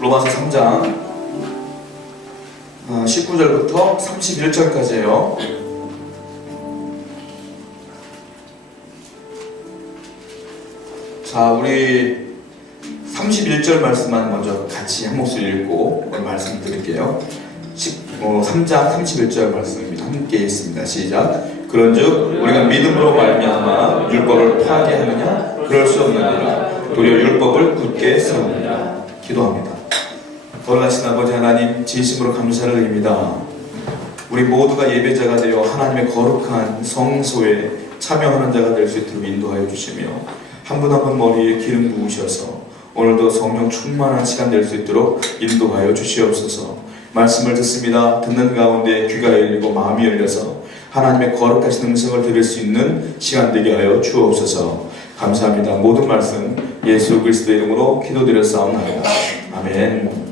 로마서 3장 19절부터 31절까지예요. 자, 우리 31절 말씀만 먼저 같이 한 목소리 읽고 말씀 드릴게요. 3장 31절 말씀입니다. 함께 읽습니다. 시작. 그런즉 우리가 믿음으로 말미암아 율법을 파괴하느냐? 그럴 수 없느니라. 도리어 율법을 굳게 세우느니라. 기도합니다. 거룩하신 아버지 하나님, 진심으로 감사를 드립니다. 우리 모두가 예배자가 되어 하나님의 거룩한 성소에 참여하는 자가 될 수 있도록 인도하여 주시며, 한 분 한 분 머리에 기름 부으셔서 오늘도 성령 충만한 시간 될 수 있도록 인도하여 주시옵소서. 말씀을 듣습니다. 듣는 가운데 귀가 열리고 마음이 열려서 하나님의 거룩하신 음성을 들을 수 있는 시간 되게 하여 주옵소서. 감사합니다. 모든 말씀 예수 그리스도의 이름으로 기도드렸사옵나이다. 아멘.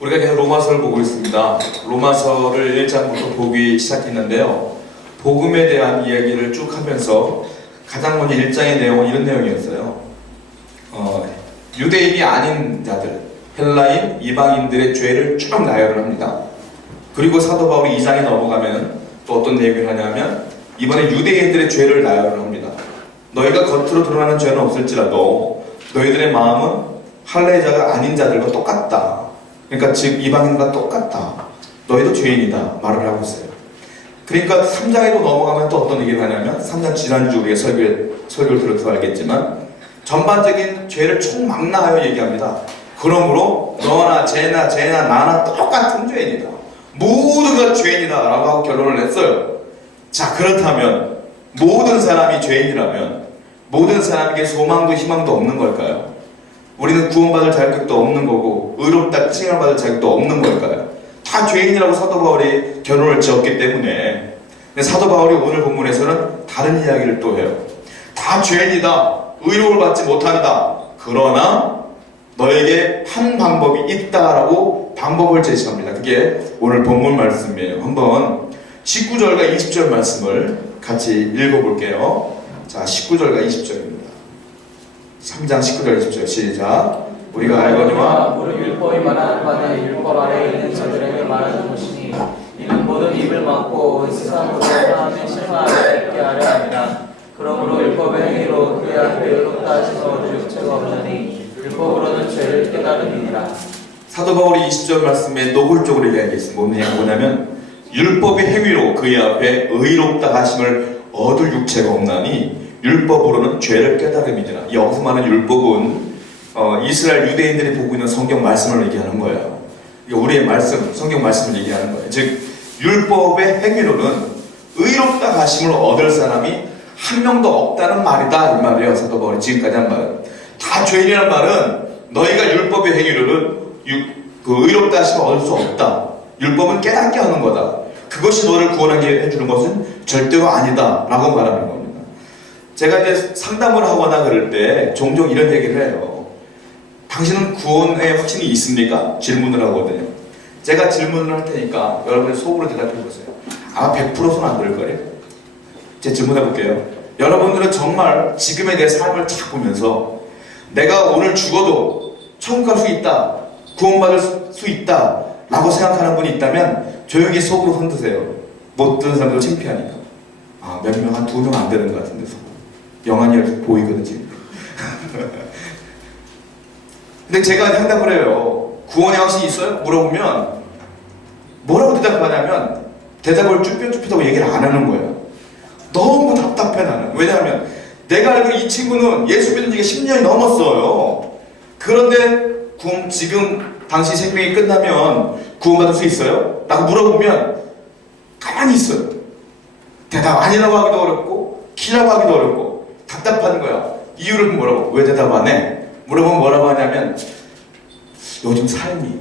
우리가 계속 로마서를 보고 있습니다. 로마서를 1장부터 보기 시작했는데요, 복음에 대한 이야기를 쭉 하면서 가장 먼저 1장의 내용은 이런 내용이었어요. 유대인이 아닌 자들, 헬라인, 이방인들의 죄를 쭉 나열을 합니다. 그리고 사도 바울이 2장에 넘어가면 또 어떤 내용을 하냐면, 이번에 유대인들의 죄를 나열을 합니다. 너희가 겉으로 드러나는 죄는 없을지라도 너희들의 마음은 할례자가 아닌 자들과 똑같다. 그러니까 즉 이방인과 똑같다. 너희도 죄인이다 말을 하고 있어요. 그러니까 3장에도 넘어가면 또 어떤 얘기를 하냐면, 3장 지난주 우리가 설교를 들어서 알겠지만 전반적인 죄를 총망라하여 얘기합니다. 그러므로 너나 쟤나 나나 똑같은 죄인이다. 모두가 죄인이다 라고 하고 결론을 냈어요. 자, 그렇다면 모든 사람이 죄인이라면 모든 사람에게 소망도 희망도 없는 걸까요? 우리는 구원받을 자격도 없는 거고 의롭다 칭함받을 자격도 없는 걸까요? 다 죄인이라고 사도 바울이 결론을 지었기 때문에. 근데 사도 바울이 오늘 본문에서는 다른 이야기를 또 해요. 다 죄인이다. 의로움을 받지 못한다. 그러나 너에게 한 방법이 있다라고 방법을 제시합니다. 그게 오늘 본문 말씀이에요. 한번 19절과 20절 말씀을 같이 읽어볼게요. 자, 19절과 20절입니다. 3장 19절 20절 시작. 우리가 알거니와 무릇 율법이 말하는 바는 율법 아래에 있는 자들에게 말하는 것이니, 이는 모든 입을 막고 온 세상으로 하나님의 심판을 있게 하려 합니다. 그러므로 율법의 행위로 그의 앞에 의롭다 하시서 얻을 죄가 없느니 율법으로는 죄를 깨달음이니라. 사도 바울이 20절 말씀에 노골적으로 얘기하겠습니다. 뭐냐면 율법의 행위로 그의 앞에 의롭다 하심을 얻을 육체가 없나니 율법으로는 죄를 깨달음이니라. 여기서 말하는 율법은 이스라엘 유대인들이 보고 있는 성경 말씀을 얘기하는 거예요. 우리의 말씀, 성경 말씀을 얘기하는 거예요. 즉 율법의 행위로는 의롭다 하심을 얻을 사람이 한 명도 없다는 말이다 이 말이에요. 사도 바울이 지금까지 한 말은. 다 죄인이란 말은 너희가 율법의 행위로는 그 의롭다 하심을 얻을 수 없다. 율법은 깨닫게 하는 거다. 그것이 너를 구원하게 해주는 것은 절대로 아니다 라고 말하는 겁니다. 제가 이제 상담을 하거나 그럴 때 종종 이런 얘기를 해요. 당신은 구원에 확신이 있습니까? 질문을 하거든요. 제가 질문을 할 테니까 여러분이 속으로 대답해 보세요. 아마 100%는 안 그럴 거예요. 제가 질문해 볼게요. 여러분들은 정말 지금의 내 삶을 쫙 보면서 내가 오늘 죽어도 천국 갈 수 있다, 구원받을 수 있다 라고 생각하는 분이 있다면 조용히 속으로 손 드세요. 못 드는 사람들 창피하니까. 몇 명, 한 2명 안 되는 것 같은데 영안이 보이거든 지금. 근데 제가 상담을 해요. 구원의 확신이 있어요? 물어보면 뭐라고 대답하냐면 대답을 쭈뼛쭈뼛하고 얘기를 안 하는 거예요. 너무 답답해 나는. 왜냐하면 내가 알기로 이 친구는 예수 믿은 지가 10년이 넘었어요. 그런데 지금 당신 생명이 끝나면 구원받을 수 있어요? 라고 물어보면 가만히 있어요. 대답 아니라고 하기도 어렵고 키라고 하기도 어렵고 답답한 거야. 이유를 뭐라고? 왜 대답 안 해? 물어보면 뭐라고 하냐면 요즘 삶이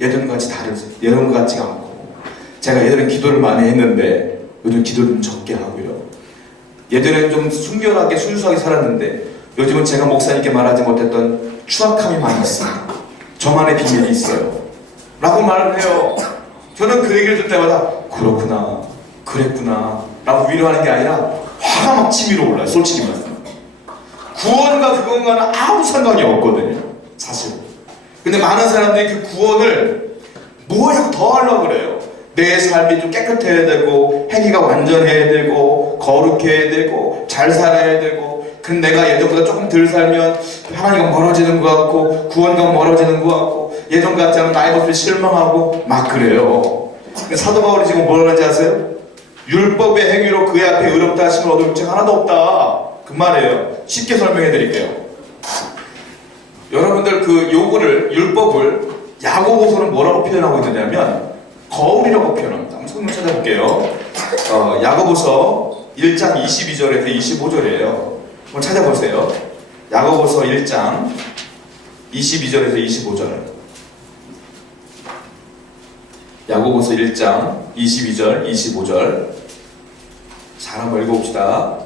예전 것 같지가 않고 제가 예전에 기도를 많이 했는데 요즘 기도를 좀 적게 하고요. 예전에는 좀 순결하게 순수하게 살았는데 요즘은 제가 목사님께 말하지 못했던 추악함이 많이 있습니다. 저만의 비밀이 있어요 라고 말을 해요. 저는 그 얘기를 듣을 때마다 그렇구나, 그랬구나 라고 위로하는 게 아니라 화가 막 치밀어 올라요. 솔직히 말씀. 구원과 그것과는 아무 상관이 없거든요 사실. 근데 많은 사람들이 그 구원을 뭐야 더 하려고 그래요. 내 삶이 좀 깨끗해야 되고 행위가 완전해야 되고 거룩해야 되고 잘 살아야 되고, 근데 내가 예전보다 조금 덜 살면 하나님과 멀어지는 것 같고 구원과 멀어지는 것 같고 예전 같지 않으면 나의 모습에 실망하고 막 그래요. 근데 사도 바울이 지금 뭐라 하는지 아세요? 율법의 행위로 그의 앞에 의롭다 하심을 얻을 책 하나도 없다 그 말이에요. 쉽게 설명해 드릴게요. 여러분들 그 요구를 율법을 야고보서는 뭐라고 표현하고 있느냐면 거울이라고 표현합니다. 한번 성경 찾아볼게요. 야고보서 1장 22절에서 25절이에요. 한번 찾아보세요. 야고보서 1장 22절에서 25절. 야고보서 1장 22절, 25절. 잘 한번 읽어봅시다.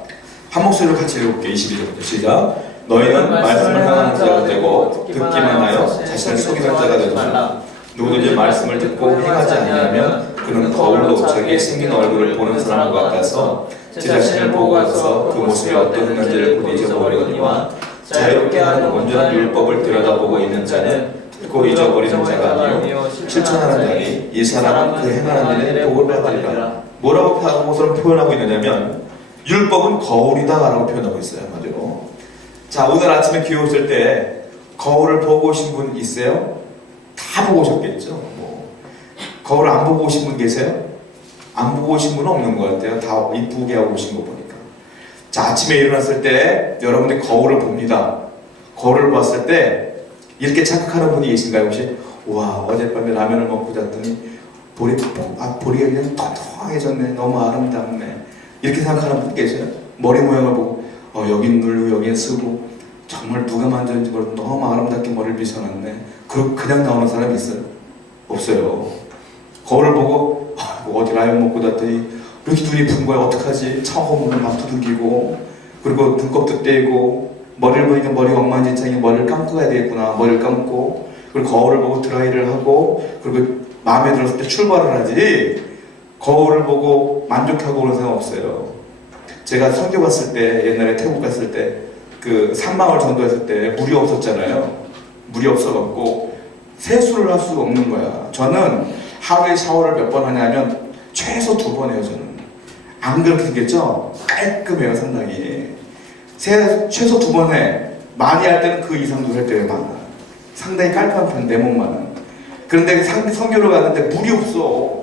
한 목소리로 같이 읽어볼게요. 22절부터 시작. 너희는 말씀을 향하는 자가 되고 듣기만 하여 자신을 속이는 자가 되지 말라. 누구든지 말씀을 듣고 행하지 않으면 그는 거울로 자기의 생긴 얼굴을 보는 사람과 같아서 제 자신을 보고 가서 그 모습이 어떠한지를 곧 잊어버리거니와 자유롭게 하는 온전한 율법을 들여다보고 있는 자는 듣고 잊어버리는 자가 아니요 실천하는 자니 이 사람은 그 행하는 일에 복을 받으리라. 뭐라고 야고보서는 표현하고 있느냐면 율법은 거울이다 라고 표현하고 있어요. 한마디로. 자, 오늘 아침에 교회 오실 때 거울을 보고 오신 분 있어요? 다 보고 오셨겠죠. 거울 안 보고 오신 분 계세요? 안 보고 오신 분은 없는 것 같아요. 다 이쁘게 하고 오신 거 보니까. 자, 아침에 일어났을 때 여러분들이 거울을 봅니다. 거울을 봤을 때 이렇게 착각하는 분이 계신가요? 혹시? 와, 어젯밤에 라면을 먹고 잤더니 보리가 그냥 통통해졌네. 너무 아름답네. 이렇게 생각하는 분 계세요? 머리 모양을 보고 여긴 눌고 여긴 쓰고 정말 누가 만졌는지 모르고 너무 아름답게 머리를 빗어놨네. 그냥 나오는 사람이 있어요? 없어요. 거울을 보고 어디 라면 먹고 잤더니 이렇게 눈이 분 거야. 어떡하지? 창호문을 막 두들기고 그리고 눈곱도 떼고 머리를 보니까 머리가 엉망진창이니 머리를 감고 가야 되겠구나. 머리를 감고 그리고 거울을 보고 드라이를 하고 그리고 마음에 들었을 때 출발을 하지 거울을 보고 만족하고 오는 사람 없어요. 제가 선교 갔을 때 옛날에 태국 갔을 때 그 산마을 전도했을 때 물이 없었잖아요. 물이 없어갖고 세수를 할 수가 없는 거야. 저는 하루에 샤워를 몇 번 하냐면 최소 2번 해요. 저는 안 그렇게 생겼죠? 깔끔해요. 상당히 최소 2번 해. 많이 할 때는 그 이상도 할 때가 많아. 상당히 깔끔한 편, 내 몸만은. 그런데 선교를 갔는데 물이 없어.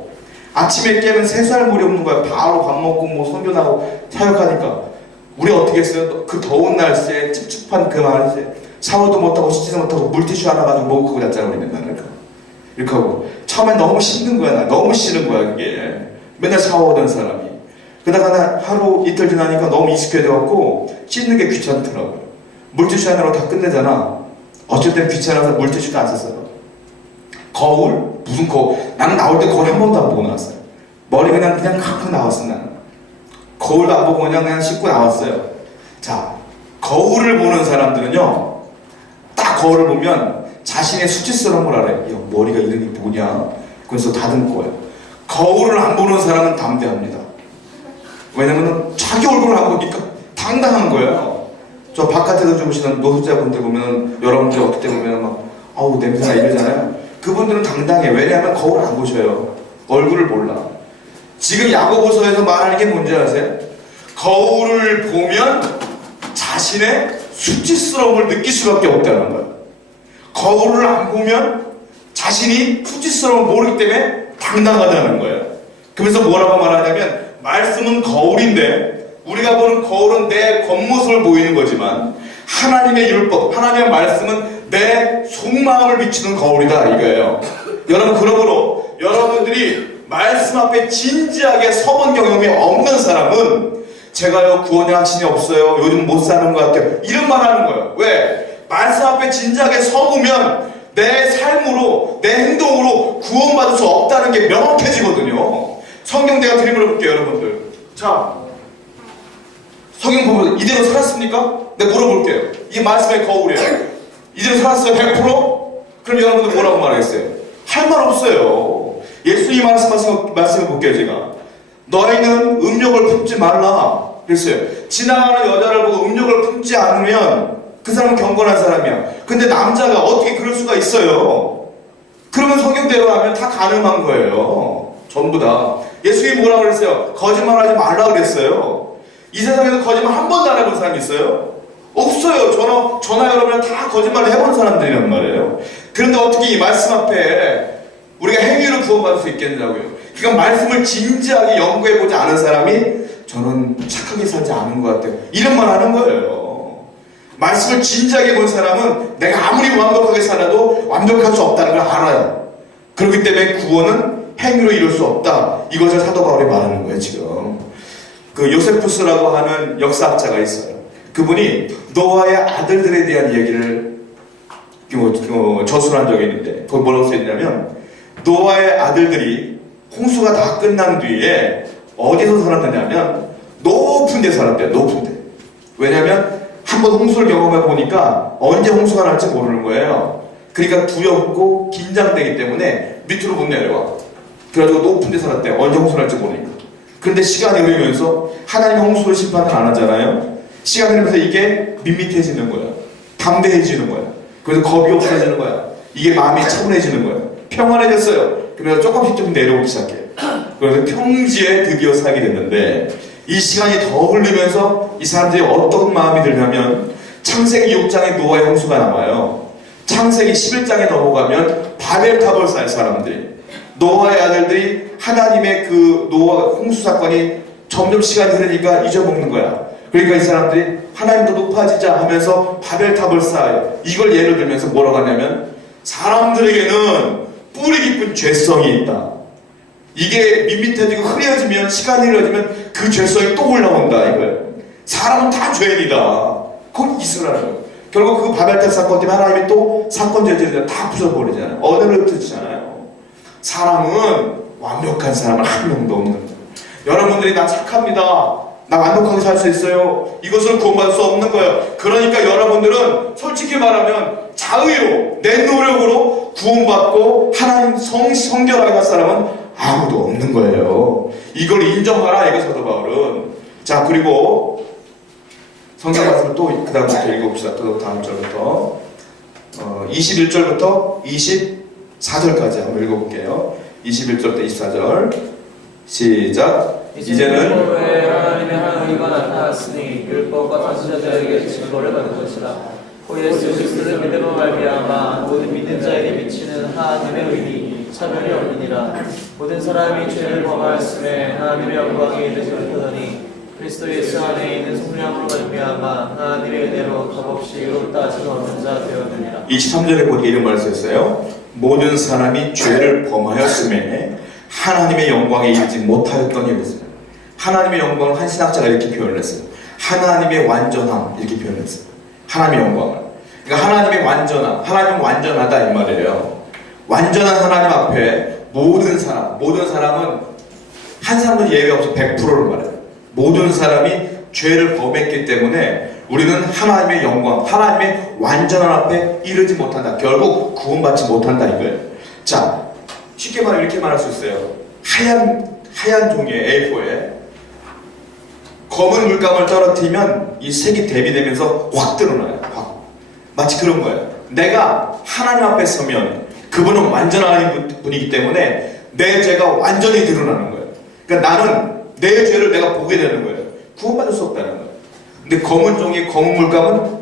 아침에 깨면 세수할 물이 없는 거야. 바로 밥 먹고 뭐 선교 나가고 사역하니까 우리 어떻게 했어요? 그 더운 날씨에 찝찝한 그 날씨에 샤워도 못하고 씻지도 못하고 물티슈 하나 가지고 목욕하고 잤잖아. 우리 맨날 이렇게 하고 처음엔 너무 힘든 거야. 나 너무 싫은 거야. 그게 맨날 샤워하던 사람이. 그러다가 하루 이틀 지나니까 너무 익숙해져갖고 씻는 게 귀찮더라고요. 물티슈 하나로 다 끝내잖아. 어쩔 땐 귀찮아서 물티슈도 안 썼어요. 거울? 무슨 거울? 나는 나올 때 거울 한 번도 안 보고 나왔어요. 머리 그냥 칵 나왔어. 나는 거울도 안 보고 그냥 씻고 나왔어요. 자, 거울을 보는 사람들은요 딱 거울을 보면 자신의 수치스러운 걸 알아요. 야, 머리가 이름이 뭐냐? 그래서 다듬고 거예요. 거울을 안 보는 사람은 담대합니다. 왜냐면 자기 얼굴을 안 보니까 당당한 거예요. 저 바깥에서 주무시는 노숙자분들 보면 여러분들 어떨 때 보면 막 아우 냄새나 이러잖아요. 그분들은 당당해. 왜냐하면 거울을 안 보셔요. 얼굴을 몰라. 지금 야고보서에서 말하는 게 뭔지 아세요? 거울을 보면 자신의 수치스러움을 느낄 수밖에 없다는 거예요. 거울을 안 보면 자신이 수치스러움을 모르기 때문에 당당하다는 거예요. 그래서 뭐라고 말하냐면 말씀은 거울인데 우리가 보는 거울은 내 겉모습을 보이는 거지만 하나님의 율법, 하나님의 말씀은 내 속마음을 비추는 거울이다 이거예요. 여러분, 그러므로 여러분들이 말씀 앞에 진지하게 서본 경험이 없는 사람은 제가요 구원의 확신이 없어요. 요즘 못 사는 것 같아요. 이런 말 하는 거예요. 왜? 말씀 앞에 진지하게 서보면 내 삶으로 내 행동으로 구원받을 수 없다는 게 명확해지거든요. 성경 제가 드림을 볼게요. 여러분들. 자, 성경 보면 이대로 살았습니까? 내가 물어볼게요. 이 말씀의 거울이에요. 이대로 살았어요? 100%? 그럼 여러분들 뭐라고 말하겠어요? 할 말 없어요. 예수님이 말씀을 볼게요. 제가 너희는 음욕을 품지 말라 그랬어요. 지나가는 여자를 보고 음욕을 품지 않으면 그 사람은 경건한 사람이야. 근데 남자가 어떻게 그럴 수가 있어요? 그러면 성경대로 하면 다 가늠한 거예요. 전부 다. 예수님이 뭐라고 그랬어요? 거짓말하지 말라고 그랬어요. 이 세상에서 거짓말 한 번도 안 해본 사람이 있어요? 없어요. 저나 여러분은 다 거짓말을 해본 사람들이란 말이에요. 그런데 어떻게 이 말씀 앞에 우리가 행위로 구원받을 수 있겠냐고요. 그러니까 말씀을 진지하게 연구해보지 않은 사람이 저는 착하게 살지 않은 것 같아요. 이런 말 하는 거예요. 말씀을 진지하게 본 사람은 내가 아무리 완벽하게 살아도 완벽할 수 없다는 걸 알아요. 그렇기 때문에 구원은 행위로 이룰 수 없다. 이것을 사도 바울이 말하는 거예요, 지금. 그 요세푸스라고 하는 역사학자가 있어요. 그분이 노아의 아들들에 대한 얘기를 저술한 적이 있는데, 거기 뭐라고 써있냐면, 노아의 아들들이 홍수가 다 끝난 뒤에 어디서 살았느냐면, 높은 데 살았대요, 높은 데. 왜냐면, 한번 홍수를 경험해 보니까 언제 홍수가 날지 모르는 거예요. 그러니까 두렵고 긴장되기 때문에 밑으로 못 내려와. 그래가지고 높은 데 살았대요. 언제 홍수가 날지 모르니까. 그런데 시간이 흐르면서 하나님 홍수를 심판을 안 하잖아요. 시간이 흐르면서 이게 밋밋해지는 거야. 담대해지는 거야. 그래서 겁이 없어지는 거야. 이게 마음이 차분해지는 거야. 평안해졌어요. 그래서 조금씩 내려오기 시작해요. 그래서 평지에 드디어 살게 됐는데 이 시간이 더 흐르면서 이 사람들이 어떤 마음이 들냐면 창세기 6장에 노아의 홍수가 나와요. 창세기 11장에 넘어가면 바벨탑을 쌓을 사람들이 노아의 아들들이 하나님의 그 노아 홍수 사건이 점점 시간이 흐르니까 잊어먹는 거야. 그러니까 이 사람들이 하나님도 높아지자 하면서 바벨탑을 쌓아요. 이걸 예를 들면서 뭐라고 하냐면 사람들에게는 뿌리 깊은 죄성이 있다. 이게 밋밋해지고 흐려지면 시간이 흐려지면 그 죄성이 또 올라온다 이거예요. 사람은 다 죄인이다. 그건 있으라는 거예요. 결국 그 바벨탑 사건 때문에 하나님이 또 사건 저지르잖아요. 다 부숴버리잖아요. 언어를 흩어지잖아요. 사람은 완벽한 사람은 한 명도 없는 거예요. 여러분들이 나 착합니다. 나 완벽하게 살 수 있어요. 이것을 구원받을 수 없는 거예요. 그러니까 여러분들은 솔직히 말하면 자의로 내 노력으로 구원받고 하나님 성결하게 살 사람은 아무도 없는 거예요. 이걸 인정하라 이거 사도 바울은. 자, 그리고 성경 말씀을 또 그 다음부터 읽어봅시다. 또 다음 절부터 21절부터 24절까지 한번 읽어볼게요. 21절부터 24절 시작. 이제는 하나님의 하나님과 나타났으니 율법과 선지자들에게 증거를 받은 것이라. 고 예수 그리스도를 믿음으로 말미암아 모든 믿는 자에게 미치는 하나님의 의니 차별이 없느니라. 모든 사람이 죄를 범하였음에 하나님의 영광이 이르지 못하더니 그리스도 예수 안에 있는 성령으로 말미암아 하나님의 은혜로 값없이 의롭다 하심 얻는 자 되었느니라. 23절에 보니까 이런 말을 썼어요. 모든 사람이 죄를 범하였음에 하나님의 영광에 이르지 못하였더니 그랬어요. 하나님의 영광을 한 신학자가 이렇게 표현을 했어요. 하나님의 완전함 이렇게 표현을 했어요. 하나님의 영광을. 그러니까 하나님의 완전함, 하나님은 완전하다 이 말이에요. 완전한 하나님 앞에 모든 사람은 한 사람도 예외 없이 100%를 말해요. 모든 사람이 죄를 범했기 때문에 우리는 하나님의 영광, 하나님의 완전한 앞에 이르지 못한다. 결국 구원받지 못한다 이거예요. 자, 쉽게 말하면 이렇게 말할 수 있어요. 하얀 종이에 A4에 검은 물감을 떨어뜨리면 이 색이 대비되면서 확 드러나요. 확. 마치 그런 거예요. 내가 하나님 앞에 서면 그분은 완전한 분이기 때문에 내 죄가 완전히 드러나는 거예요. 그러니까 나는 내 죄를 내가 보게 되는 거예요. 구원받을 수 없다는 거예요. 근데 검은 종이 검은 물감은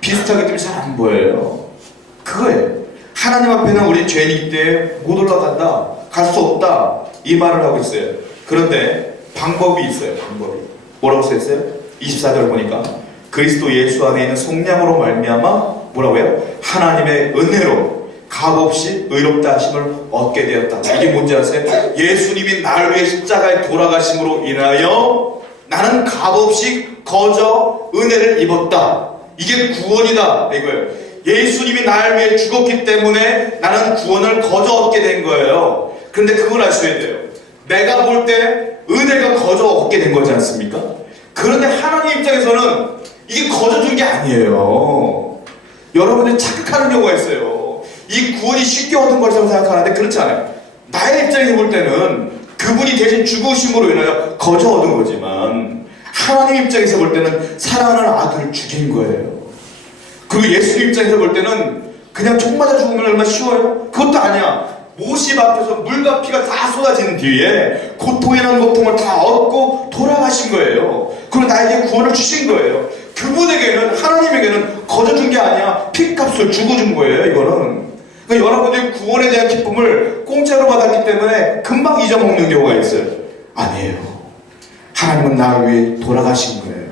비슷하기 때문에 잘 안 보여요. 그거예요. 하나님 앞에는 우리 죄인이기 때문에 못 올라간다. 갈 수 없다. 이 말을 하고 있어요. 그런데 방법이 있어요. 방법이. 뭐라고 써있어요? 24절 보니까 그리스도 예수 안에 있는 속량으로 말미암아 뭐라고요? 하나님의 은혜로 값없이 의롭다 하심을 얻게 되었다. 이게 뭔지 아세요? 예수님이 나를 위해 십자가에 돌아가심으로 인하여 나는 값없이 거저 은혜를 입었다. 이게 구원이다 이거예요. 예수님이 나를 위해 죽었기 때문에 나는 구원을 거저 얻게 된 거예요. 그런데 그걸 아셔야 돼요. 내가 볼 때 은혜가 거저 얻게 된 거지 않습니까? 그런데 하나님 입장에서는 이게 거저 준 게 아니에요. 여러분들이 착각하는 경우가 있어요. 이 구원이 쉽게 얻은 것이라고 생각하는데 그렇지 않아요. 나의 입장에서 볼 때는 그분이 대신 죽으심으로 인하여 거저 얻은 거지만 하나님 입장에서 볼 때는 사랑하는 아들을 죽인 거예요. 그리고 예수 입장에서 볼 때는 그냥 총 맞아 죽으면 얼마나 쉬워요? 그것도 아니야. 모시 앞에서 물과 피가 다 쏟아진 뒤에 고통이라는 고통을 다 얻고 돌아가신 거예요. 그리고 나에게 구원을 주신 거예요. 그분에게는, 하나님에게는 거저 준 게 아니야. 피값을 주고 준 거예요, 이거는. 그러니까 여러분들이 구원에 대한 기쁨을 공짜로 받았기 때문에 금방 잊어먹는 경우가 있어요. 아니에요. 하나님은 나를 위해 돌아가신 거예요.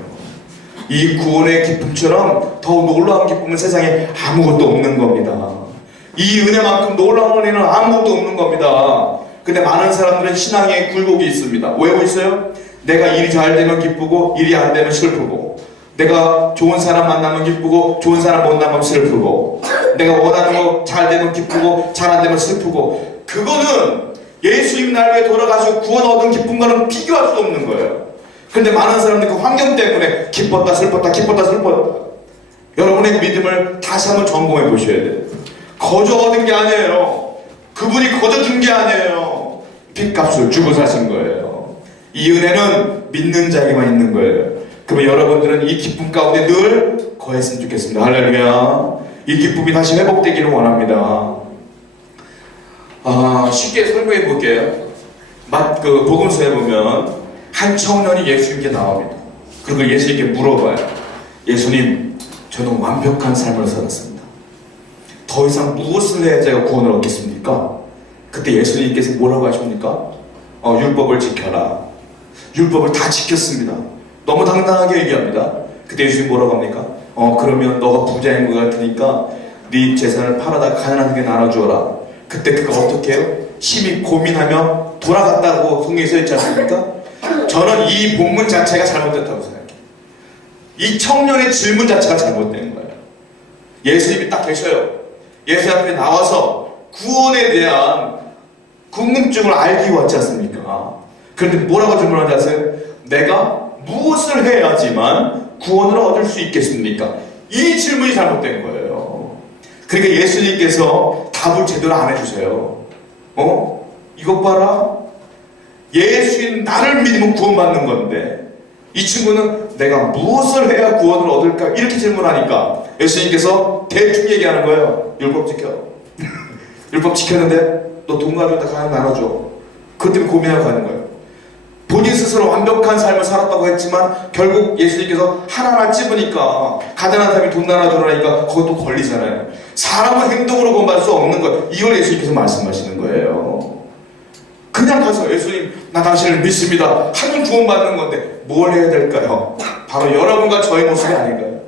이 구원의 기쁨처럼 더 놀라운 기쁨은 세상에 아무것도 없는 겁니다. 이 은혜만큼 놀라운 은혜는 아무것도 없는 겁니다. 근데 많은 사람들은 신앙에 굴곡이 있습니다. 왜 있어요? 내가 일이 잘 되면 기쁘고 일이 안 되면 슬프고, 내가 좋은 사람 만나면 기쁘고 좋은 사람 못 만나면 슬프고, 내가 원하는 거 잘 되면 기쁘고 잘 안 되면 슬프고, 그거는 예수님 날 위해 돌아가시고 구원 얻은 기쁨과는 비교할 수 없는 거예요. 근데 많은 사람들이 그 환경 때문에 기뻤다 슬펐다 기뻤다 슬펐다. 여러분의 믿음을 다시 한번 점검해 보셔야 돼요. 거저 얻은 게 아니에요. 그분이 거저 준 게 아니에요. 핏값을 주고 사신 거예요. 이 은혜는 믿는 자에게만 있는 거예요. 그러면 여러분들은 이 기쁨 가운데 늘 거했으면 좋겠습니다. 할렐루야. 이 기쁨이 다시 회복되기를 원합니다. 쉽게 설명해 볼게요. 복음서에 보면 한 청년이 예수님께 나옵니다. 그리고 예수님께 물어봐요. 예수님, 저는 완벽한 삶을 살았습니다. 더 이상 무엇을 해야 제가 구원을 얻겠습니까? 그때 예수님께서 뭐라고 하십니까? 율법을 지켜라. 율법을 다 지켰습니다. 너무 당당하게 얘기합니다. 그때 예수님 뭐라고 합니까? 그러면 너가 부자인 것 같으니까 네 재산을 팔아다 가난하게 나눠주어라. 그때 그가 어떻게 해요? 심히 고민하며 돌아갔다고 성경에 써있지 않습니까? 저는 이 본문 자체가 잘못됐다고 생각해요. 이 청년의 질문 자체가 잘못된 거예요. 예수님이 딱 계셔요. 예수 앞에 나와서 구원에 대한 궁금증을 알기 왔지 않습니까? 그런데 뭐라고 질문하지 아세요? 내가 무엇을 해야지만 구원을 얻을 수 있겠습니까? 이 질문이 잘못된 거예요. 그러니까 예수님께서 답을 제대로 안 해주세요. 이것 봐라. 예수님 나를 믿으면 구원받는 건데 이 친구는 내가 무엇을 해야 구원을 얻을까? 이렇게 질문하니까 예수님께서 대충 얘기하는 거예요. 율법 지켜. 율법 지켰는데 너 돈 가져다 가난 나눠줘. 그것 때문에 고민하고 가는 거예요. 본인 스스로 완벽한 삶을 살았다고 했지만 결국 예수님께서 하나하나 찝으니까 가난한 사람이 돈 나눠주라니까 그것도 걸리잖아요. 사람은 행동으로 구원받을 수 없는 거예요. 이걸 예수님께서 말씀하시는 거예요. 그냥 가서 예수님 나 당신을 믿습니다 하면 구원받는 건데 뭘 해야 될까요? 바로 여러분과 저의 모습이 아닌가요?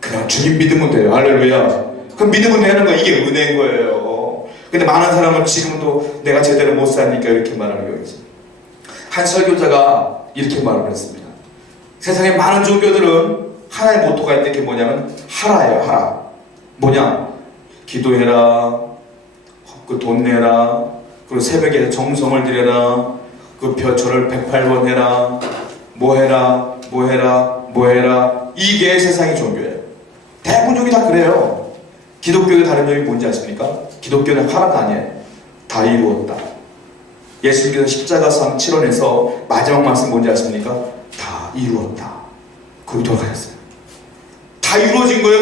그냥 주님 믿으면 돼요. 할렐루야. 그럼 믿으면 되는 거 이게 은혜인 거예요. 근데 많은 사람은 지금도 내가 제대로 못 사니까 이렇게 말하는 거예요. 한 설교자가 이렇게 말을 했습니다. 세상에 많은 종교들은 하나의 모토가 있는 게 뭐냐면 하라예요. 하라. 뭐냐? 기도해라. 그 돈 내라. 그리고 새벽에 정성을 들여라. 그 절을 108번 해라. 뭐 해라. 뭐 해라. 뭐 해라. 이게 세상의 종교예요. 대부분이 다 그래요. 기독교의 다른 점이 뭔지 아십니까? 기독교는 하나가 아니에요. 다 이루었다. 예수님께서 십자가상 7원에서 마지막 말씀 뭔지 아십니까? 다 이루었다. 그리고 돌아가셨어요. 다 이루어진 거예요.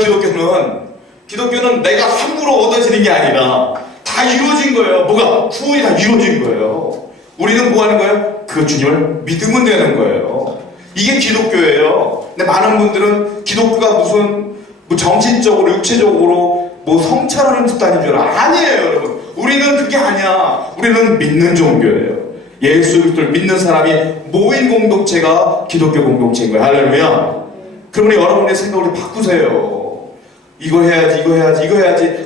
기독교는 내가 함부로 얻어지는 게 아니라 다 이루어진 거예요. 뭐가? 구원이 다 이루어진 거예요. 우리는 뭐 하는 거예요? 그 주님을 믿으면 되는 거예요. 이게 기독교예요. 근데 많은 분들은 기독교가 무슨 정신적으로 육체적으로 성찰하는 집단인 줄 아니에요. 여러분, 우리는 그게 아니야. 우리는 믿는 종교예요. 예수 그리스도를 믿는 사람이 모인 공동체가 기독교 공동체인 거예요. 할렐루야. 그러면 여러분의 생각을 바꾸세요. 이거 해야지.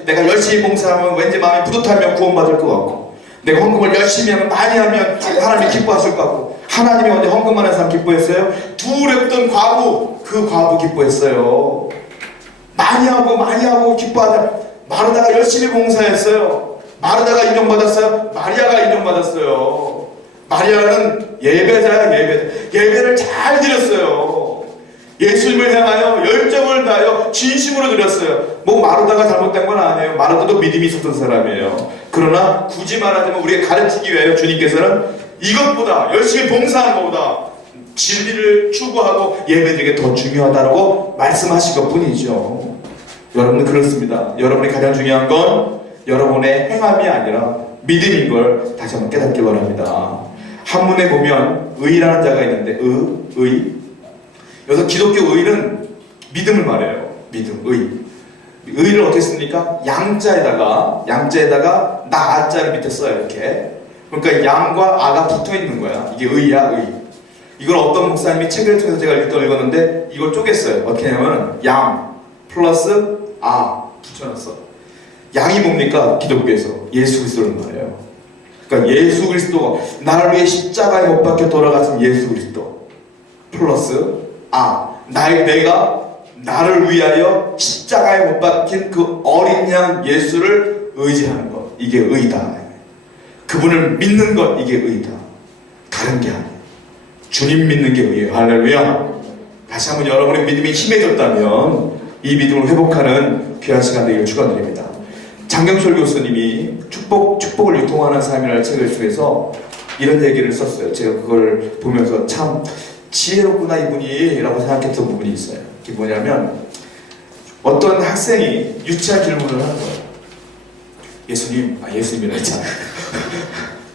내가 열심히 봉사하면 왠지 마음이 뿌듯하면 구원받을 것 같고, 내가 헌금을 열심히 하면 많이 하면 하나님이 기뻐하실 것 같고. 하나님이 언제 헌금만 한 사람 기뻐했어요? 두렵던 과부, 그 과부 기뻐했어요. 많이 하고 기뻐하다. 마르다가 열심히 봉사했어요. 마르다가 인정받았어요. 마리아가 인정받았어요. 마리아는 예배자야. 예배를 잘 드렸어요. 예수님을 향하여 열정을 다하여 진심으로 드렸어요. 마르다가 잘못된 건 아니에요. 마르다도 믿음이 있었던 사람이에요. 그러나 굳이 말하자면 우리가 가르치기 위하여 주님께서는 이것보다 열심히 봉사하는 것보다 진리를 추구하고 예배드리는 게 더 중요하다고 말씀하신 것 뿐이죠. 여러분은 그렇습니다. 여러분이 가장 중요한 건 여러분의 행함이 아니라 믿음인 걸 다시 한번 깨닫기 바랍니다. 한문에 보면 의라는 자가 있는데 의. 여기서 기독교 의는 믿음을 말해요. 믿음, 의. 의를 어떻게 씁니까? 양자에다가 나자를 밑에 써요. 이렇게. 그러니까 양과 아가 붙어 있는 거야. 이게 의야, 의. 이걸 어떤 목사님이 책을 통해서 제가 읽었는데 이걸 쪼갰어요. 어떻게 하냐면 양 플러스 아 붙여놨어. 양이 뭡니까? 기독교에서 예수 그리스도를 말해요. 그러니까 예수 그리스도가 나를 위해 십자가에 못 박혀 돌아가신 예수 그리스도 플러스 내가 나를 위하여 십자가에 못 박힌 그 어린 양 예수를 의지하는 것, 이게 의다. 그분을 믿는 것, 이게 의다. 다른 게 아니에요. 주님 믿는 게 의예요. 할렐루야. 다시 한번 여러분의 믿음이 힘해졌다면 이 믿음을 회복하는 귀한 시간 되기를 축원드립니다. 장경철 교수님이 축복을 유통하는 삶이라는 책을 통해서 이런 얘기를 썼어요. 제가 그걸 보면서 참 지혜롭구나 이분이 라고 생각했던 부분이 있어요. 그게 뭐냐면 어떤 학생이 유치한 질문을 하는 거예요. 예수님이라 했잖아요.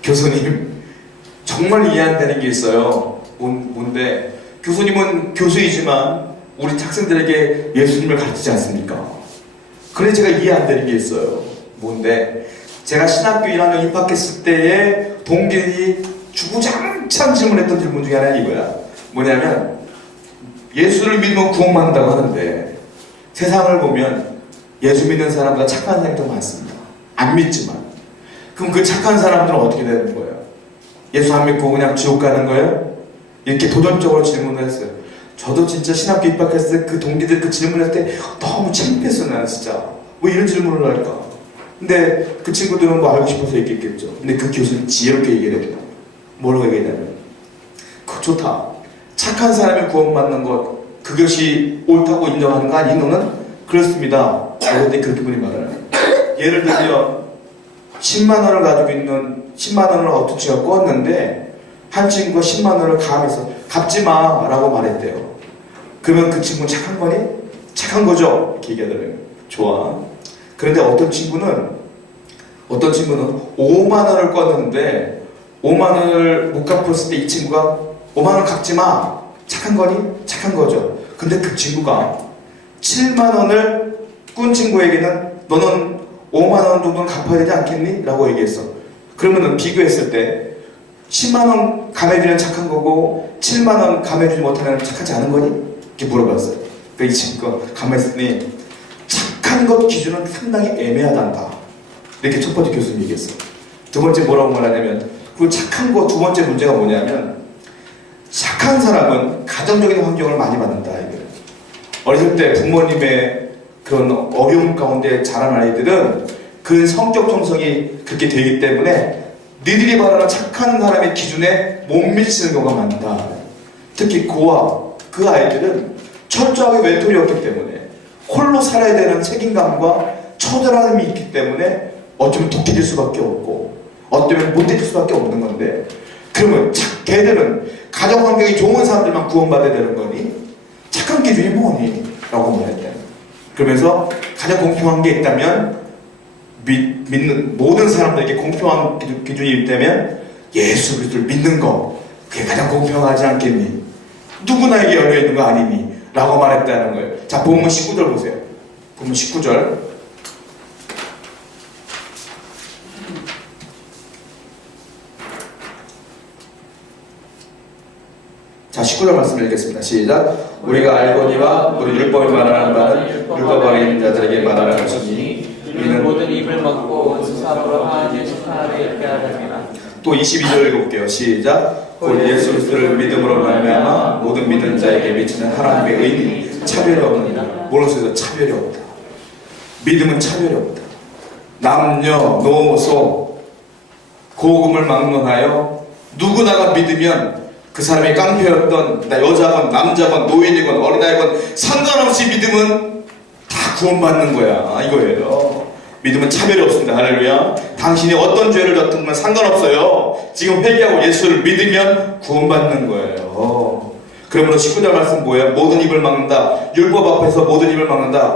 교수님, 정말 이해 안 되는 게 있어요. 뭔데? 교수님은 교수이지만 우리 학생들에게 예수님을 가르치지 않습니까? 그래 제가 이해 안 되는 게 있어요. 뭔데? 제가 신학교 1학년 입학했을 때에 동기들이 주구장창 질문했던 질문 중에 하나가 이거야. 뭐냐면 예수를 믿으면 구원받는다고 하는데 세상을 보면 예수 믿는 사람보다 착한 사람이 더 많습니다. 안 믿지만. 그럼 그 착한 사람들은 어떻게 되는 거예요? 예수 안 믿고 그냥 지옥 가는 거예요? 이렇게 도전적으로 질문을 했어요. 저도 진짜 신학교 입학했을 때 그 동기들 그 질문할 때 너무 창피했어요. 나는 진짜 왜 이런 질문을 할까? 근데 그 친구들은 뭐 알고 싶어서 얘기했겠죠. 근데 그 교수는 지혜롭게 얘기를 해요. 뭐라고 얘기했냐면 그거 좋다. 착한 사람이 구원받는 것 그것이 옳다고 인정하는 거 아니? 너는? 그렇습니다. 그런데 그렇게 분이 말하는 예를 들면 10만 원을 가지고 있는 10만 원을 어떻게 껐는데 한 친구가 10만 원을 감해서 갚지 마 라고 말했대요. 그러면 그 친구는 착한 거니? 착한 거죠? 이렇게 얘기하더래요. 좋아. 그런데 어떤 친구는 5만 원을 껐는데 5만 원을 못 갚았을 때 이 친구가 5만 원 갚지 마. 착한 거니? 착한 거죠. 근데 그 친구가 7만 원을 꾼 친구에게는 너는 5만 원 정도는 갚아야 되지 않겠니? 라고 얘기했어. 그러면은 비교했을 때 10만 원 감해주면 착한 거고 7만 원 감해주지 못하면 착하지 않은 거니? 이렇게 물어봤어요. 그러니까 이 친구가 가만히 착한 것 기준은 상당히 애매하단다. 이렇게 첫 번째 교수님이 얘기했어요. 두 번째 뭐라고 말하냐면 그 착한 거 두 번째 문제가 뭐냐면 착한 사람은 가정적인 환경을 많이 받는다. 이거예요. 어렸을 때 부모님의 그런 어려움 가운데 자란 아이들은 그 성격 형성이 그렇게 되기 때문에 니들이 말하는 착한 사람의 기준에 못 미치는 경우가 많다. 특히 그 아이들은 철저하게 외톨이 없기 때문에 홀로 살아야 되는 책임감과 처절함이 있기 때문에 어쩌면 독해질 수밖에 없고 어쩌면 못해질 수밖에 없는 건데 그러면 걔들은 가정 환경이 좋은 사람들만 구원받아야 되는 거니? 착한 기준이 뭐니? 라고 말했대요. 그러면서 가장 공평한 게 있다면 믿는 모든 사람들에게 공평한 기준이 있다면 예수 그리스도를 믿는 거 그게 가장 공평하지 않겠니? 누구나에게 열려있는 거 아니니? 라고 말했다는 거예요. 자, 본문 19절 보세요. 본문 19절. 자, 19절 말씀 읽겠습니다. 시작. 우리가 알거니와 우리 율법이 말하는 바는 율법 아래 있는 자들에게 말하는 것이니 이는 모든 입을 막고 수사로 하나님의 심판하게 이르게 하느니라. 또 22절 읽어볼게요. 시작. 곧 예수 그리스도를 믿음으로 말미암아 모든 믿는 자에게 미치는 하나님의 의는 차별이 없느니라. 뭐로서도 차별이 없다. 믿음은 차별이 없다. 남녀노소 고금을 막론하여 누구나가 믿으면 그 사람이 깡패였던 여자건 남자건 노인이건 어린아이건 상관없이 믿음은 다 구원받는 거야. 이거예요. 믿음은 차별이 없습니다. 할렐루야. 당신이 어떤 죄를 졌든 상관없어요. 지금 회개하고 예수를 믿으면 구원받는 거예요. 그러므로 19절 말씀 뭐예요? 모든 입을 막는다. 율법 앞에서 모든 입을 막는다.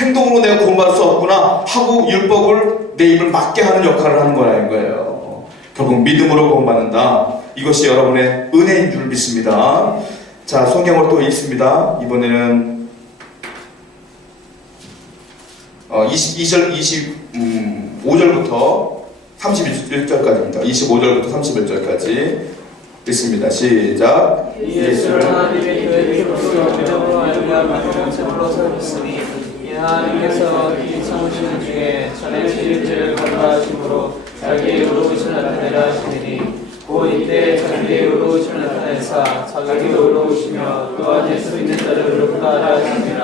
행동으로 내가 구원받을 수 없구나 하고 율법을 내 입을 막게 하는 역할을 하는 거라는 거예요. 결국 믿음으로 구원받는다. 이것이 여러분의 은혜인 줄 믿습니다. 자, 성경을 또 읽습니다. 이번에는 22절, 25절부터 31절까지입니다. 25절부터 31절까지 읽습니다. 시작. 예수를 하나님의 교회를 그리스도 믿음으로 말미암아 공동체로 세우셨으니 이 하나님께서 이 참으시는 중에 전에 지은 건너하심으로 자기의 의로우심을 나타내라 하시니 곧 이때 자기의 의로우심을 나타내사 자기의 의로우시며 또한 예수 믿는 자를 의롭다 하라 하시니라.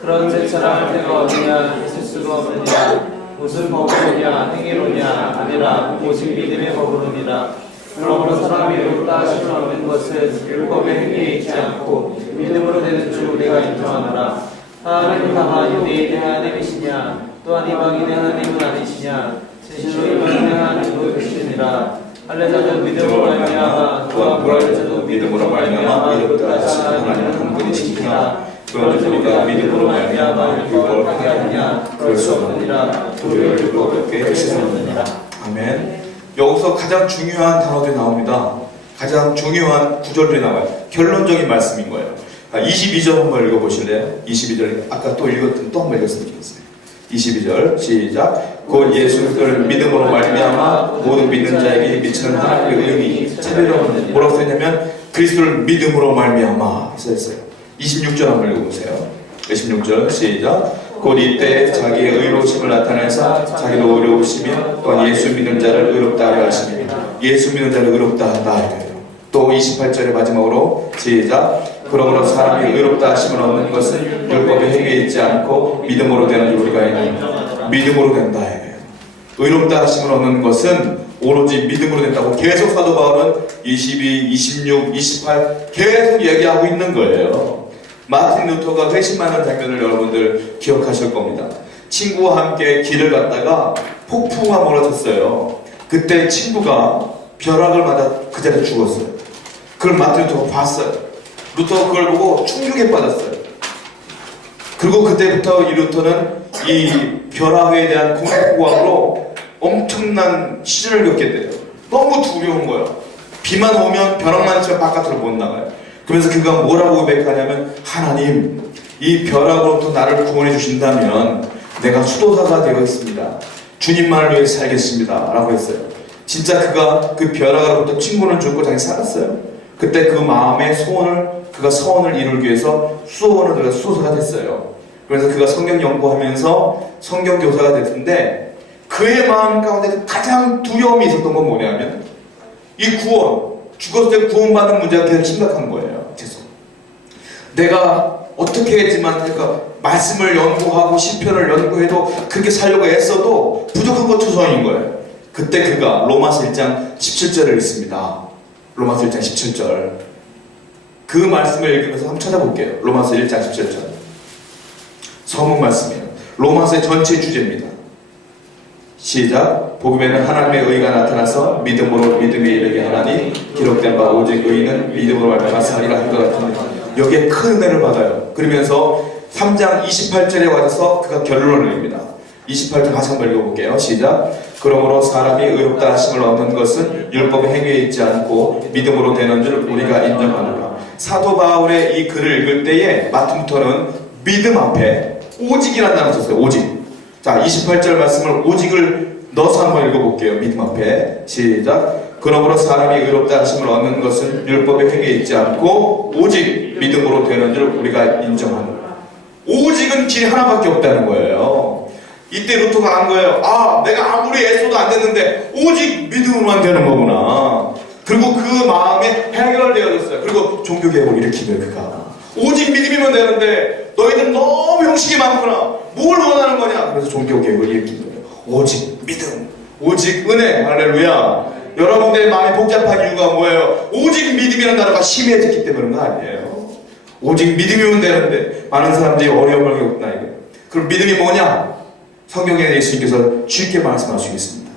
그런 제 자랑할 데가 어디냐 있을 수가 없느니라. 무슨 법으로냐 행위로냐 아니라 오직 믿음의 법으로니라. 그러므로 사람이 의롭다 하심을 얻는 것은 율법의 행위에 있지 않고 믿음으로 되는 줄 우리가 인정하노라. 하나님은 다만 유대인의 하나님이시냐 또한 이방인의 하나님은 아니시냐 진실로 이방인의 하나님도 되시니라. 할례자도 믿음으로 말미암아 또한 불할례자도 믿음으로 말미암아 의롭다 하시는 하나님은 한 분이시니라. 그런데 우리가 믿음으로 말미암아 율법을 하게 하느냐 그럴 수 없느니라. 도리어 율법을 깨 수 없느니라. 아멘. 여기서 가장 중요한 단어들이 나옵니다. 가장 중요한 구절들이 나와요. 결론적인 말씀인 거예요. 22절 한번 읽어보실래요? 22절 아까 또 읽었던 또 한번 읽었으면 좋겠어요. 22절 시작. 곧 예수 그리스도를 믿음으로 말미암아 모든 믿는 자에게 미치는 하나님의 의미 차별은 뭐라고 써있냐면 그리스도를 믿음으로 말미암아 써있어요. 26절 한번 읽어보세요. 26절 시작. 곧 이때 자기의 의로우심을 나타내서 자기도 의로우시며 또한 예수 믿는 자를 의롭다 하려 하시니 예수 믿는 자를 의롭다 한다 이거예요. 또 28절의 마지막으로 시작. 그러므로 사람이 의롭다 하심을 얻는 것은 율법의 행위에 있지 않고 믿음으로 되는 줄 우리가 있는 믿음으로 된다 이거예요. 의롭다 하심을 얻는 것은 오로지 믿음으로 된다고 계속 사도 바울은 22, 26, 28 계속 얘기하고 있는 거예요. 마틴 루터가 회심하는 장면을 여러분들 기억하실 겁니다. 친구와 함께 길을 갔다가 폭풍우가 몰아쳤어요. 그때 친구가 벼락을 맞아 그 자리에 죽었어요. 그걸 마틴 루터가 봤어요. 루터가 그걸 보고 충격에 빠졌어요. 그리고 그때부터 이 루터는 이 벼락에 대한 공포감으로 엄청난 시련을 겪게 돼요. 너무 두려운 거예요. 비만 오면 벼락만 치면 바깥으로 못 나가요. 그래서 그가 뭐라고 고백하냐면 하나님 이 벼락으로부터 나를 구원해 주신다면 내가 수도사가 되겠습니다. 주님만을 위해 살겠습니다 라고 했어요. 진짜 그가 그 벼락으로부터 친구는 죽고 자기 살았어요. 그때 그 마음의 소원을 그가 서원을 이루기 위해서 수도원을 들어서 수도사가 됐어요. 그래서 그가 성경 연구하면서 성경 교사가 됐는데 그의 마음 가운데 가장 두려움이 있었던 건 뭐냐면 이 구원 죽었을 때 구원받는 문제가 계속 심각한 거예요. 계속 내가 어떻게 했지만 그러니까 말씀을 연구하고 시편을 연구해도 그렇게 살려고 애써도 부족한 것 투성인 거예요. 그때 그가 로마서 1장 17절을 읽습니다. 로마서 1장 17절 그 말씀을 읽으면서 한번 찾아볼게요. 로마서 1장 17절 서문 말씀이에요. 로마서의 전체 주제입니다. 시작. 복음에는 하나님의 의가 나타나서 믿음으로 믿음에 이르게 하나니 기록된 바 오직 의인은 믿음으로 말미암아 살리라 할 것 같은데 여기에 큰 은혜를 받아요. 그러면서 3장 28절에 와서 그가 결론을 내립니다. 28절 다시 한번 읽어볼게요. 시작. 그러므로 사람이 의롭다 하심을 얻는 것은 율법의 행위에 있지 않고 믿음으로 되는 줄 우리가 인정하노라. 사도 바울의 이 글을 읽을 때에 마틴루터는 믿음 앞에 오직이라는 단어를 썼어요. 오직. 자, 28절 말씀을 오직을 넣어서 한번 읽어볼게요. 믿음 앞에 시작. 그러므로 사람이 의롭다 하심을 얻는 것은 율법의 행위에 있지 않고 오직 믿음으로 되는 줄 우리가 인정하노라. 오직은 길이 하나밖에 없다는 거예요. 이때 루터가 안 거예요. 아, 내가 아무리 애써도 안 됐는데 오직 믿음으로만 되는 거구나. 그리고 그 마음에 해결되어졌어요. 그리고 종교개혁을 일으키고요. 그가 오직 믿음이면 되는데 너희들 너무 형식이 많구나. 뭘 원하는 거냐? 그래서 종교개혁을 일으킨 거예요. 오직 믿음, 오직 은혜. 할렐루야. 여러분들의 마음이 복잡한 이유가 뭐예요? 오직 믿음이라는 단어가 심해졌기 때문인 거 아니에요? 오직 믿음이면 되는데 많은 사람들이 어려움을 겪나 이거예요. 그럼 믿음이 뭐냐? 성경에 예수님께서 쉽게 말씀하시겠습니다.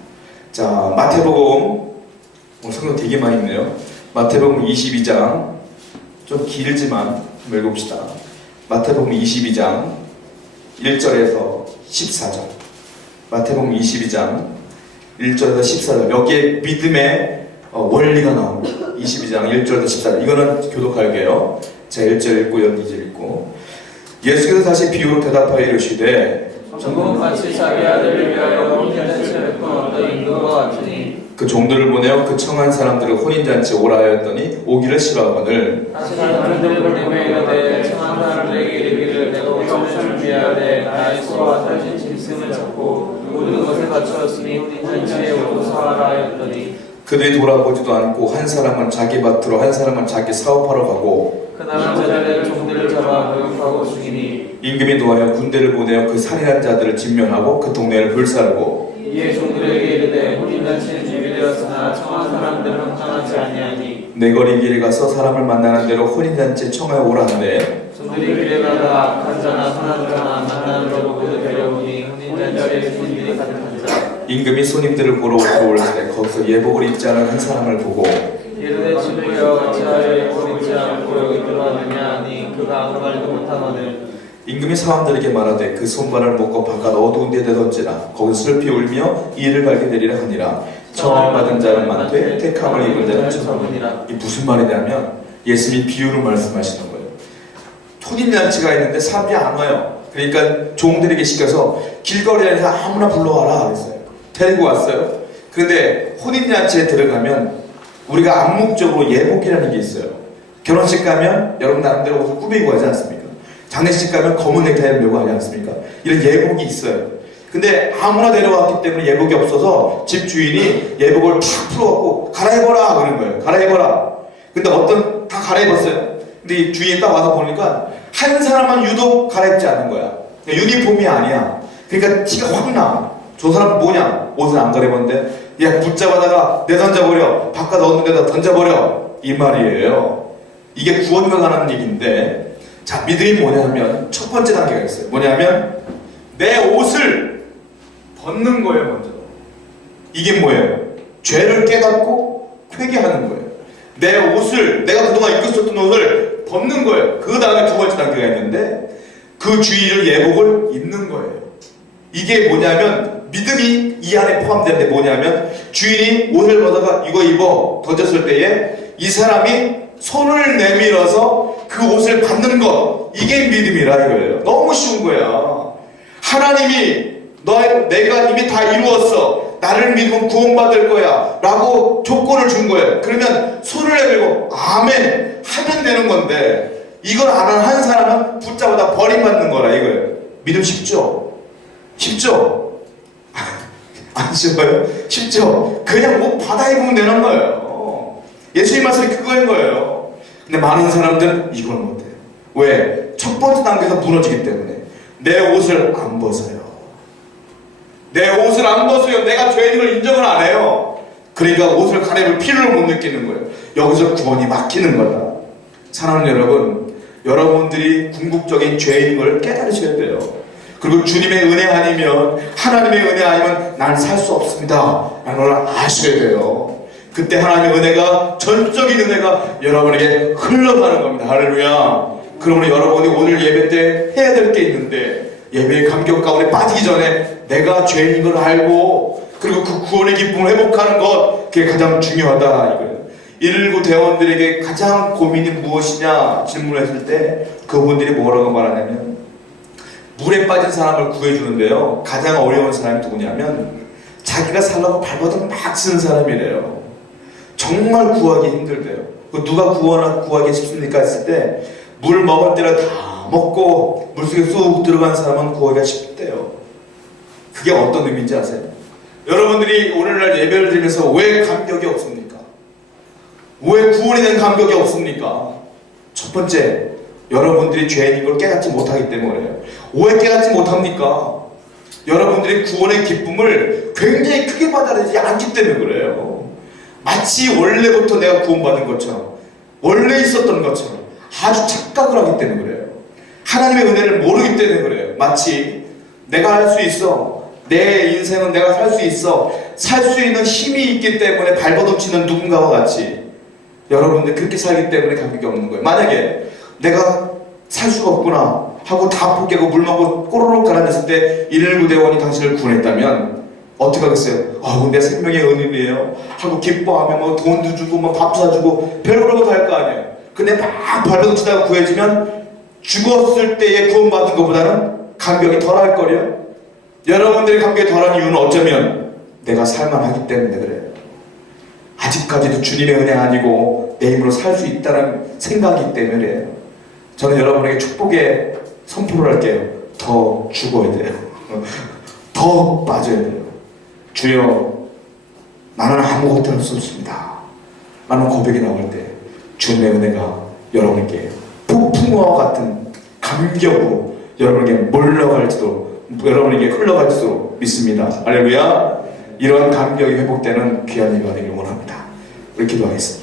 자, 마태복음 오늘 성경 되게 많이 있네요. 마태복음 22장 좀 길지만 한번 읽어봅시다. 마태복음 22장 1절에서 14절, 마태복음 22장 1절에서 14절, 여기에 믿음의 원리가 나옵니다. 22장 1절에서 14절, 이거는 교독할게요. 자, 1절 읽고 2절 읽고. 예수께서 다시 비유로 대답하여 이르시되 천국은 마치 자기 아들을 위하여 혼인잔치를 베푼 어떤 임금과 같으니 그 종들을 보내어 그 청한 사람들을 혼인잔치에 오라 하였더니 오기를 싫어하거늘 하시는 종들을 보내며 이르되 청한 사람들에게 이르기를 내가 오천을 위하되 나의 수와 살신 짐승을 잡고 모든 것을 갖추었으니 혼인잔치에 오소서 하라 하였더니 그들이 돌아보지도 않고 한 사람은 자기 밭으로 한 사람은 자기 사업하러 가고 그날은 제자들의 종들을 잡아 교육하고 죽이니 임금이 노하여 군대를 보내어 그 살인한 자들을 진면하고 그 동네를 불살고 이에 종들에게 이르되 혼인잔치는 준비되었으나 청한 사람들은 합당하지 아니하니 내 거리 길에 가서 사람을 만나는 대로 혼인잔치에 청하여 오라 하는데 종들이 길에 가다 악한 자나 선한 자나 만나는 대로 모두 데려오니 혼인잔치에 손님들이 가득한 자 임금이 손님들을 보러 들어올 때 거기서 예복을 입지 않은 한 사람을 보고 이르되 친구여 어찌하여 예복을 입지 않고 여기 들어왔느냐 하니 그가 아무 말도 못하거늘 임금이 사람들에게 말하되 그 손발을 묶어 바깥 어두운 데 내던지라 거기서 슬피 울며 이를 갈게 되리라 하니라. 청함을 받은 자는 많되 택함을 입은 자는 적으니라. 이 무슨 말이냐면 예수님이 비유를 말씀하시는 거예요. 혼인잔치가 있는데 사람들이 안 와요. 그러니까 종들에게 시켜서 길거리에서 아무나 불러와라 그랬어요. 데리고 왔어요. 그런데 혼인잔치에 들어가면 우리가 암묵적으로 예복이라는 게 있어요. 결혼식 가면 여러분 나름대로 옷을 꾸미고 하지 않습니까? 장례식 가면 검은 넥타이를 메고 하지 않습니까? 이런 예복이 있어요. 근데 아무나 데려왔기 때문에 예복이 없어서 집 주인이 예복을 탁 풀어갖고 갈아입어라 그러는 거예요. 갈아입어라. 근데 어떤 다 갈아입었어요. 근데 이 주인이 딱 와서 보니까 한 사람만 유독 갈아입지 않는 거야. 유니폼이 아니야. 그러니까 티가 확 나. 저 사람 뭐냐? 옷을 안 갈아입었는데 야 붙잡아다가 내던져버려. 바깥 어느 데다 던져버려. 이 말이에요. 이게 구원과 관한 얘기인데 자, 믿음이 뭐냐면 첫 번째 단계가 있어요. 뭐냐면 내 옷을 벗는 거예요. 먼저 이게 뭐예요? 죄를 깨닫고 회개하는 거예요. 내 옷을 내가 그동안 입고 있었던 옷을 벗는 거예요. 그 다음에 두 번째 단계가 있는데 그 주의를 예복을 입는 거예요. 이게 뭐냐면 믿음이 이 안에 포함되는데 뭐냐면 주인이 옷을 벗어가 이거 입어 던졌을 때에 이 사람이 손을 내밀어서 그 옷을 받는 것, 이게 믿음이라 이거예요. 너무 쉬운 거야. 하나님이 내가 이미 다 이루었어. 나를 믿으면 구원받을 거야. 라고 조건을 준 거예요. 그러면 손을 내밀고 아멘 하면 되는 건데 이걸 안 한 한 사람은 붙잡아다 버림받는 거라 이거예요. 믿음 쉽죠? 쉽죠? 안 쉬워요? 쉽죠? 그냥 옷 받아 입으면 되는 거예요. 예수님 말씀이 그거인 거예요. 근데 많은 사람들은 이걸 못해요. 왜? 첫 번째 단계에서 무너지기 때문에 내 옷을 안 벗어요. 내 옷을 안 벗어요. 내가 죄인 걸 인정을 안 해요. 그러니까 옷을 갈아입을 필요를 못 느끼는 거예요. 여기서 구원이 막히는 거다. 사랑하는 여러분, 여러분들이 궁극적인 죄인 걸 깨달으셔야 돼요. 그리고 주님의 은혜 아니면 하나님의 은혜 아니면 난 살 수 없습니다 라는 걸 아셔야 돼요. 그때 하나님의 은혜가 전적인 은혜가 여러분에게 흘러가는 겁니다. 할렐루야. 그러므로 여러분이 오늘 예배 때 해야 될 게 있는데 예배의 감격 가운데 빠지기 전에 내가 죄인인 걸 알고 그리고 그 구원의 기쁨을 회복하는 것, 그게 가장 중요하다 이거예요. 119 대원들에게 가장 고민이 무엇이냐 질문을 했을 때 그분들이 뭐라고 말하냐면 물에 빠진 사람을 구해주는데요, 가장 어려운 사람이 누구냐면 자기가 살라고 발버둥 막 쓰는 사람이래요. 정말 구하기 힘들대요. 누가 구하기 쉽습니까 했을 때 물 먹을 때를 다 먹고 물속에 쑥 들어간 사람은 구하기가 쉽대요. 그게 어떤 의미인지 아세요? 여러분들이 오늘날 예배를 드리면서 왜 감격이 없습니까? 왜 구원에 대한 감격이 없습니까? 첫 번째, 여러분들이 죄인인 걸 깨닫지 못하기 때문에요. 왜 깨닫지 못합니까? 여러분들이 구원의 기쁨을 굉장히 크게 받아들이지 않기 때문에 그래요. 마치 원래부터 내가 구원받은 것처럼, 원래 있었던 것처럼 아주 착각을 하기 때문에 그래요. 하나님의 은혜를 모르기 때문에 그래요. 마치 내가 할 수 있어, 내 인생은 내가 살 수 있어, 살 수 있는 힘이 있기 때문에 발버둥 치는 누군가와 같이 여러분들 그렇게 살기 때문에 감격이 없는 거예요. 만약에 내가 살 수가 없구나, 하고 다 포기하고 물 먹고 꼬르륵 가라앉았을 때 119대원이 당신을 구원했다면 어떻게 하겠어요? 내 생명의 은인이에요 하고 기뻐하며 뭐 돈도 주고 뭐 밥 사주고 별거로 다 할 거 아니에요. 근데 막 발버둥 치다가 구해지면 죽었을 때의 구원받은 것보다는 감격이 덜할 거예요. 여러분들의 감격이 덜한 이유는 어쩌면 내가 살만하기 때문에 그래요. 아직까지도 주님의 은혜 아니고 내 힘으로 살 수 있다는 생각이기 때문에 그래요. 저는 여러분에게 축복의 선포를 할게요. 더 죽어야 돼요. 더 빠져야 돼요. 주여, 나는 아무것도 할 수 없습니다. 라는 고백이 나올 때 주님의 은혜가 여러분에게 폭풍과 같은 감격으로 여러분에게 몰려갈지도, 여러분에게 흘러갈지도 믿습니다. 할렐루야. 이런 감격이 회복되는 귀한 일이 되기를 원합니다. 우리 기도하겠습니다.